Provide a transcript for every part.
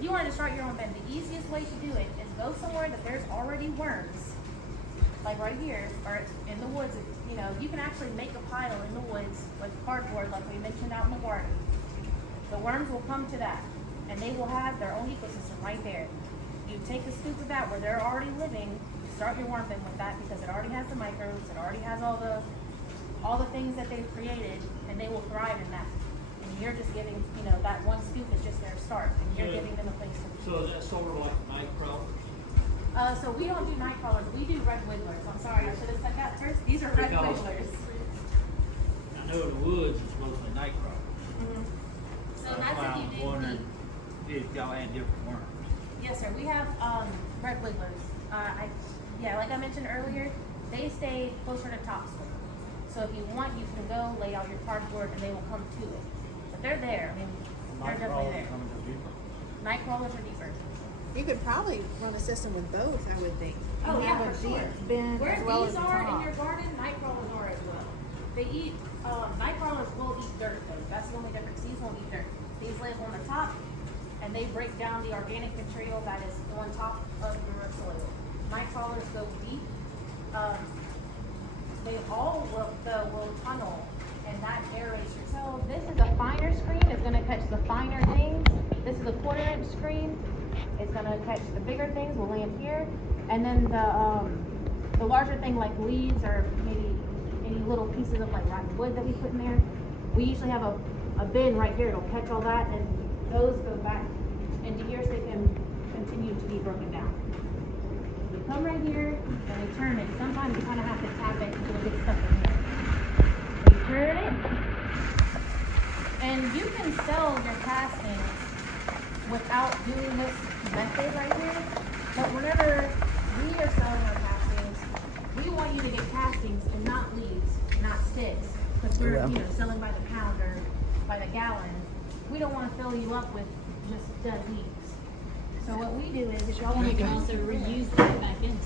if you wanted to start your own bed, the easiest way to do it is go somewhere that there's already worms, like right here, or in the woods. You know, you can actually make a pile in the woods with cardboard, like we mentioned out in the garden. The worms will come to that, and they will have their own ecosystem right there. You take a scoop of that where they're already living, start your worm bin with that because it already has the microbes, it already has all the things that they've created, and they will thrive in that. And you're just giving, you know, that one scoop is just their start, and you're giving them a place to be. So is that sort of like night crawlers? So we don't do night crawlers, we do red wigglers. I'm sorry, I should have said that first. These are red wigglers. I know the woods is mostly night crawlers. So that's if you do wondering if y'all had different worms. Yes, sir. We have red wigglers. Yeah, like I mentioned earlier, they stay closer to topsoil. So if you want, you can go lay out your cardboard and they will come to it. But they're there. I mean, they're definitely there. Night crawlers are deeper. You could probably run a system with both, I would think. Oh You yeah, have a for sure. deep bin Where as well these as the are top. in your garden, night crawlers are as well. They eat. Night crawlers will eat dirt though. That's the only difference. These won't eat dirt. These live on the top, and they break down the organic material that is on top of your soil. Night crawlers go deep. They all will tunnel, and that aerates your. So this is a finer screen. It's going to catch the finer things. This is a 1/4-inch screen. It's going to catch the bigger things. Will land here, and then the larger thing like leaves or maybe any little pieces of like rotten wood that we put in there. We usually have a bin right here. It'll catch all that, and those go back into here so they can continue to be broken down. You come right here and you turn it. Sometimes you kind of have to tap it until it gets stuck in here. You turn it, and you can sell your castings without doing this method right here. But whenever we are selling our castings, we want you to get castings and not leaves, not sticks, because we're selling by the pound or by the gallon. We don't want to fill you up with just dead leaves. So what we do is, if y'all want to also reuse that back into it.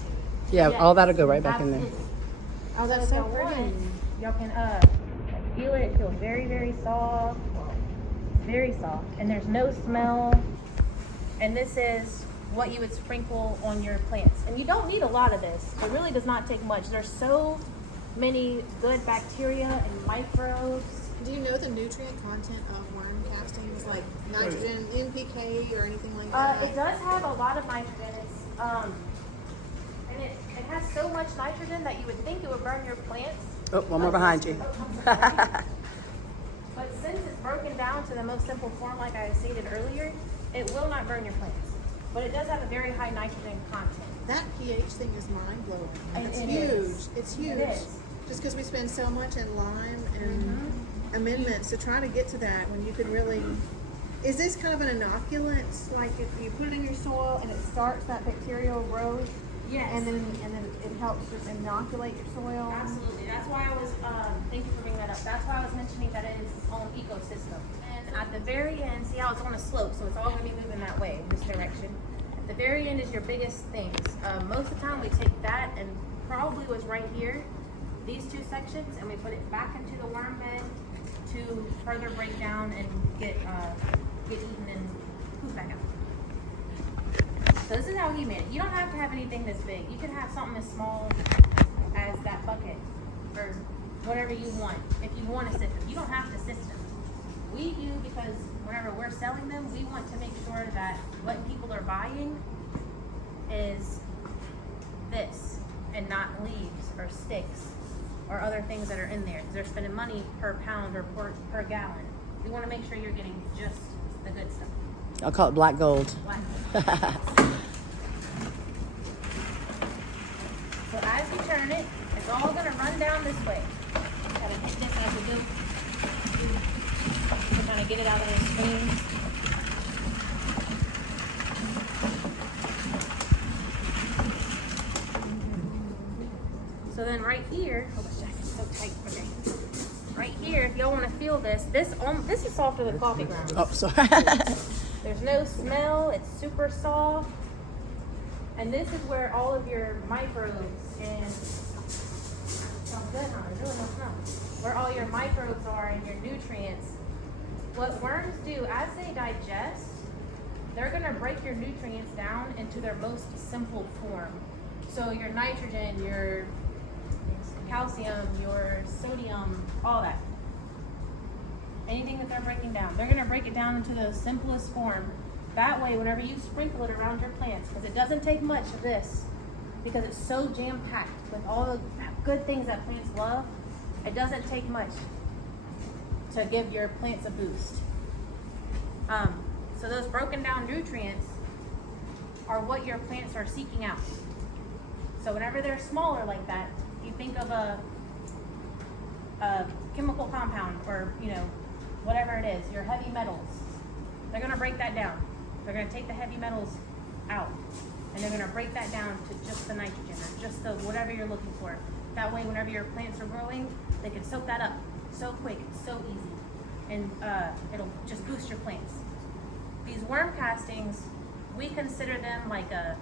Yeah, yes, all that'll go right back in there. absolutely. Oh, that's So so if y'all want, pretty. y'all can feel it. It feels very, very soft. Very soft. And there's no smell. And this is what you would sprinkle on your plants. And you don't need a lot of this. It really does not take much. There's so many good bacteria and microbes. Do you know the nutrient content of worm castings, like nitrogen, NPK, or anything like that? It does have a lot of nitrogen. It's and it has so much nitrogen that you would think it would burn your plants. Oh, one more behind you. But since it's broken down to the most simple form, like I stated earlier, it will not burn your plants. But it does have a very high nitrogen content. That pH thing is mind blowing. It's It huge. is. It's huge. It is. Just because we spend so much in lime and amendments to try to get to that, when you could really. Is this kind of an inoculant? Like if you put it in your soil and it starts that bacterial growth, Yes. and then it helps just inoculate your soil. Absolutely. That's why I was, thank you for bringing that up. That's why I was mentioning that it is its own ecosystem. And at the very end, see how it's on a slope, so it's all going to be moving that way, this direction. At the very end is your biggest things. Most of the time we take that and probably was right here, these two sections, and we put it back into the worm bed to further break down and get eaten and poop back out. So this is how he made it. You don't have to have anything this big. You can have something as small as that bucket or whatever you want. If you want to sift them, you don't have to sift them. We do because whenever we're selling them, we want to make sure that what people are buying is this and not leaves or sticks or other things that are in there. Because they're spending money per pound or per gallon. We want to make sure you're getting just the good stuff. I'll call it black gold. Black. So as you turn it, it's all going to run down this way. Gotta hit this as we go. We're trying to get it out of the screen. So then right here, oh the jacket's so tight. Okay. Right here, if y'all want to feel this, this is softer than coffee grounds. Oh, sorry. There's no smell, it's super soft. And this is where all of your microbes and sounds good, huh? There's really no smell. Where all your microbes are and your nutrients. What worms do, as they digest, they're gonna gonna break your nutrients down into their most simple form. So your nitrogen, your calcium, your sodium, all that. Anything that they're breaking down, they're gonna break it down into the simplest form. That way, whenever you sprinkle it around your plants, because it doesn't take much of this, because it's so jam-packed with all the good things that plants love, it doesn't take much to give your plants a boost. So those broken down nutrients are what your plants are seeking out. So whenever they're smaller like that, you think of a chemical compound, or whatever it is, your heavy metals. They're gonna break that down. They're gonna take the heavy metals out, and they're gonna break that down to just the nitrogen, or just the whatever you're looking for. That way, whenever your plants are growing, they can soak that up so quick, it's so easy, and it'll just boost your plants. These worm castings, we consider them like a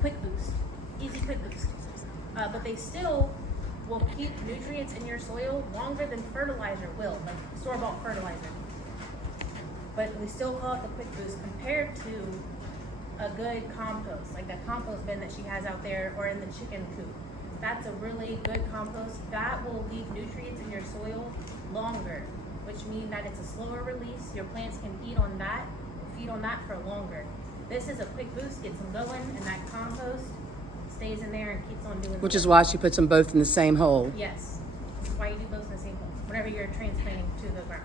quick boost, easy quick boost, but they still will keep nutrients in your soil longer than fertilizer will, like store-bought fertilizer. But we still call it the quick boost compared to a good compost, like that compost bin that she has out there, or in the chicken coop. That's a really good compost. That will leave nutrients in your soil longer, which means that it's a slower release. Your plants can feed on that for longer. This is a quick boost, gets them going, and that compost stays in there and keeps on doing Which the is work. why she puts them both in the same hole. Yes, this is why you do both in the same hole, whenever you're transplanting to the ground.